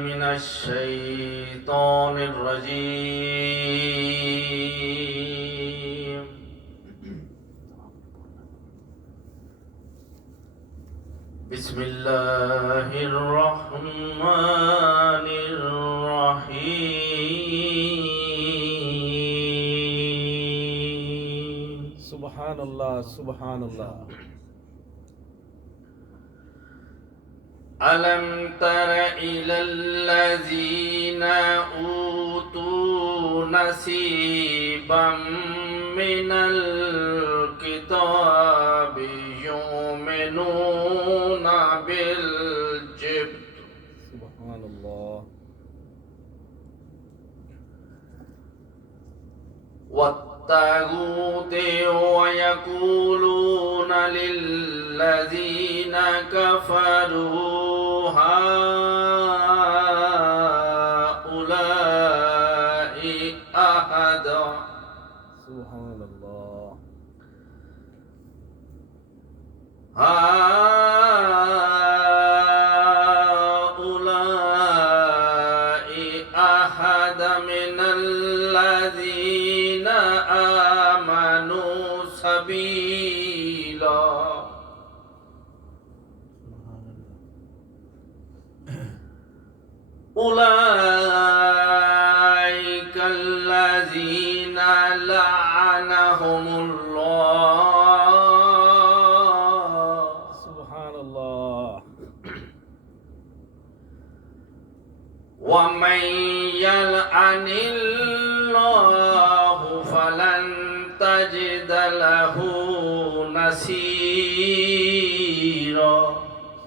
من الشيطان الرجيم. بسم الله الرحمن الرحيم. سبحان الله سبحان الله. ألم تر إلى الذين أوتوا نصيبا من الكتاب يؤمنون بالجبت سبحان الله. والطاغوت ويقولون للذين كفروا هؤلاء أهدى. سبحان الله. هؤلاء أهدى من الذين آمنوا سبيلا. أولئك الذين لعنهم الله. سبحان الله. ومن يلعن الله فلن تجد له نصيرا.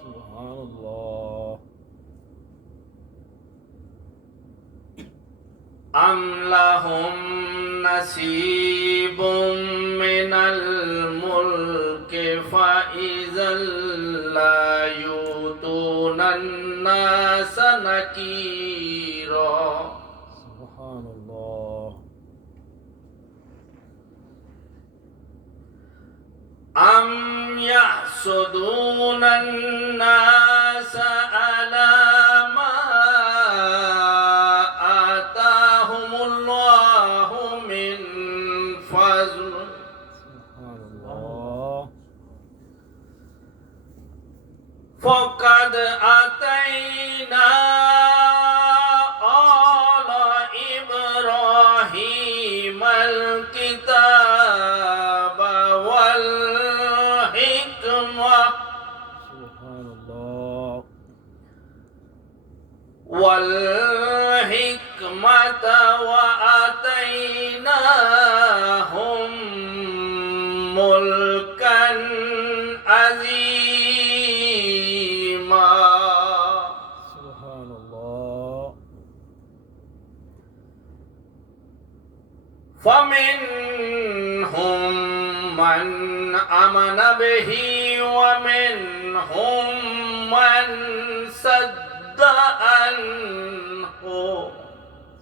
سبحان الله. أم لهم نصيب من الملك فإذا لا يؤتون الناس نكيرا. سبحان الله. أم يحسدون الناس على ما آتاهم الله من فضل. سبحان الله. فقد آتينا آل إبراهيم الكتاب والحكمة سبحان الله. وآتيناهم ملكا عظيما. سبحان الله. فمنهم من آمن به ومنهم من صد عنه.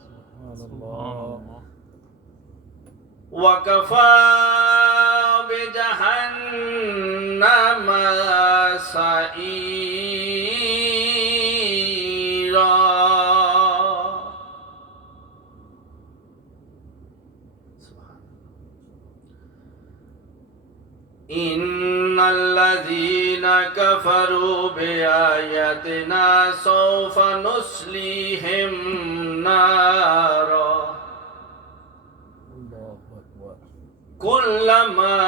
سبحان الله. وكفى بجهنم سعيرا. إن الذين كفروا بآياتنا سوف نصليهم نارا الله أكبر. كلما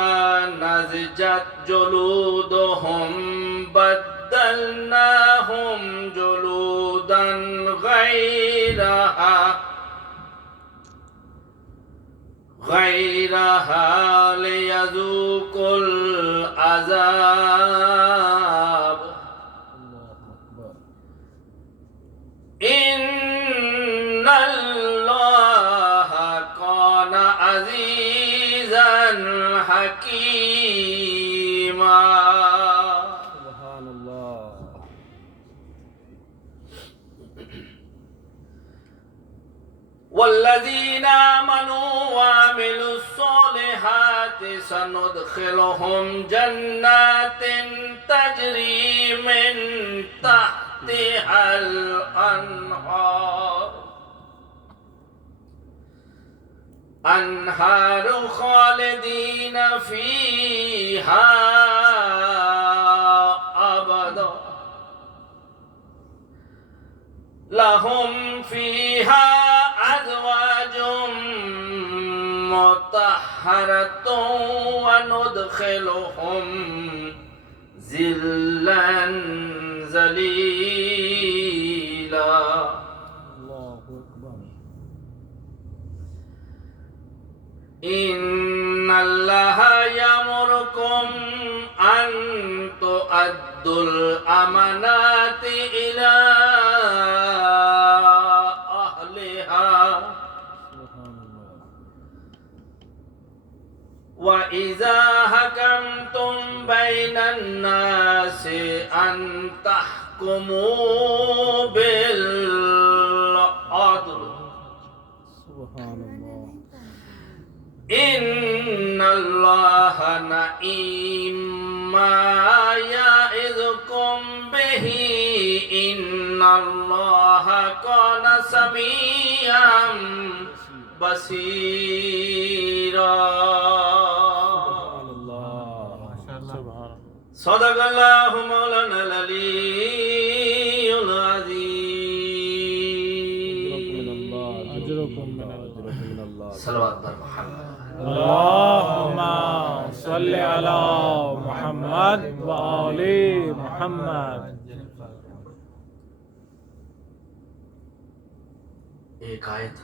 نضجت جلودهم بدلناهم جلودا غيرها ليذوقوا العذاب. الله أكبر. إن الله كان عزيزا حكيما. سبحان الله. والذين آمنوا وعملوا الصالحات سندخلهم جنات تجري من تحت تحتها الأنهار أنهار خالدين فيها أبدا لهم فيها أزواج مطهرة وندخلهم ذلا ذليلا الله أكبر. إن الله يأمركم أن تؤدوا الأمانات إلى أهلها سبحان الله. وإذا حكمتم بين الناس أن تحكموا بالعدل سبحان الله. إن الله نعم ما يعظكم به إن الله كان سميعا بصيرا سبحان الله. سبحان الله. صدق الله مولانا العلي العظيم أجركم من الله. صلوات بر محمد اللهم صل على محمد وآل محمد. ایک آیت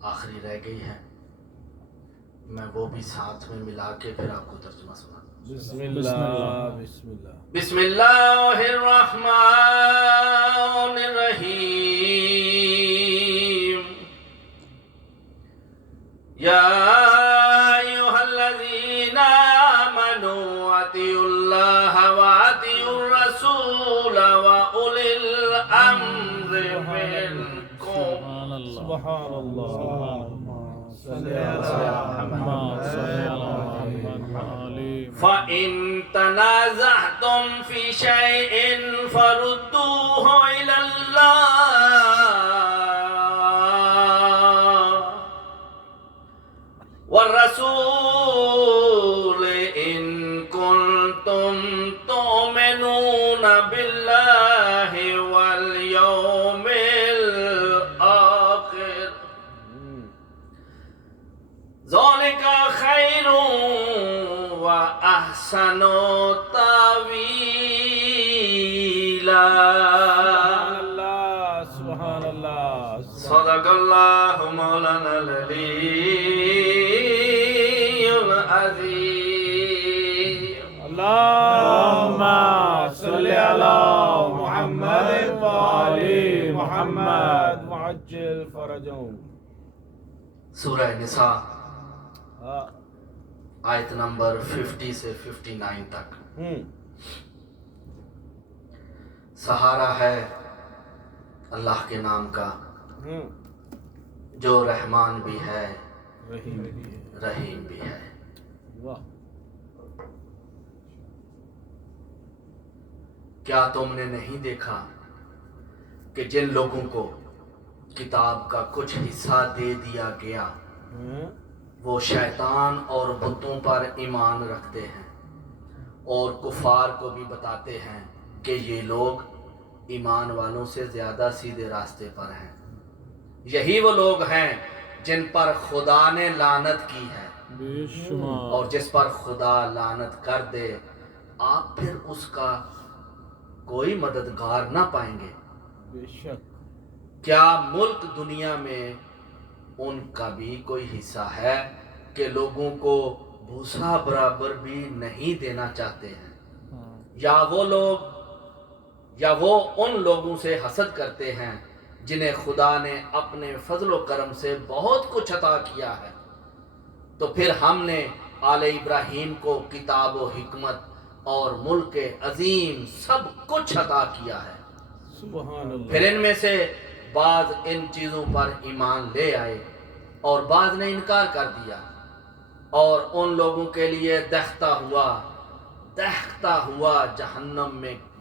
آخری رہ گئی ہے، میں وہ بھی ساتھ میں ملا کے پھر آپ کو ترجمہ سنا. بسم الله. بسم الله. بسم اللہ الرحمن الرحیم. یا ایھا الذین آمنوا اطیعوا اللہ واطیعوا الرسول واولی الامر منکم. سبحان الله. صل على محمد. صل على محمد وآل. فَإِن تَنَازَعْتُمْ فِي شَيْءٍ فَرُدُّوهُ إِلَى اللَّهِ وَالرَّسُولِ إِن كُنتُمْ تُؤْمِنُونَ بِاللَّهِ وَالْيَوْمِ الْآخِرِ ذَلِكَ خَيْرٌ وَأَحْسَنُ تَأْوِيلًا. سبحان الله. صدق الله مولانا العلي العظيم. اللهم صل على محمد وآل محمد وعجل فرجهم. سورہ نساء ہاں. آیت نمبر 50 سے 59 تک. سہارا ہے اللہ کے نام کا جو رحمان بھی ہے رحیم بھی ہے. رحیم بھی ہے. واہ. کیا تم نے نہیں دیکھا کہ جن لوگوں کو کتاب کا کچھ حصہ دے دیا گیا وہ شیطان اور بتوں پر ایمان رکھتے ہیں اور کفار کو بھی بتاتے ہیں کہ یہ لوگ ایمان والوں سے زیادہ سیدھے راستے پر ہیں. یہی وہ لوگ ہیں جن پر خدا نے لعنت کی ہے بے شمار. اور جس پر خدا لعنت کر دے آپ پھر اس کا کوئی مددگار نہ پائیں گے. بے شک. کیا ملک دنیا میں ان کا بھی کوئی حصہ ہے کہ لوگوں کو بھوسا برابر بھی نہیں دینا چاہتے ہیں؟ یا وہ ان لوگوں سے حسد کرتے ہیں جنہیں خدا نے اپنے فضل و کرم سے بہت کچھ عطا کیا ہے. تو پھر ہم نے آل ابراہیم کو کتاب و حکمت اور ملک عظیم سب کچھ عطا کیا ہے. سبحان اللہ. پھر ان میں سے بعض ان چیزوں پر ایمان لے آئے اور بعض نے انکار کر دیا اور ان لوگوں کے لیے دہتا ہوا جہنم میں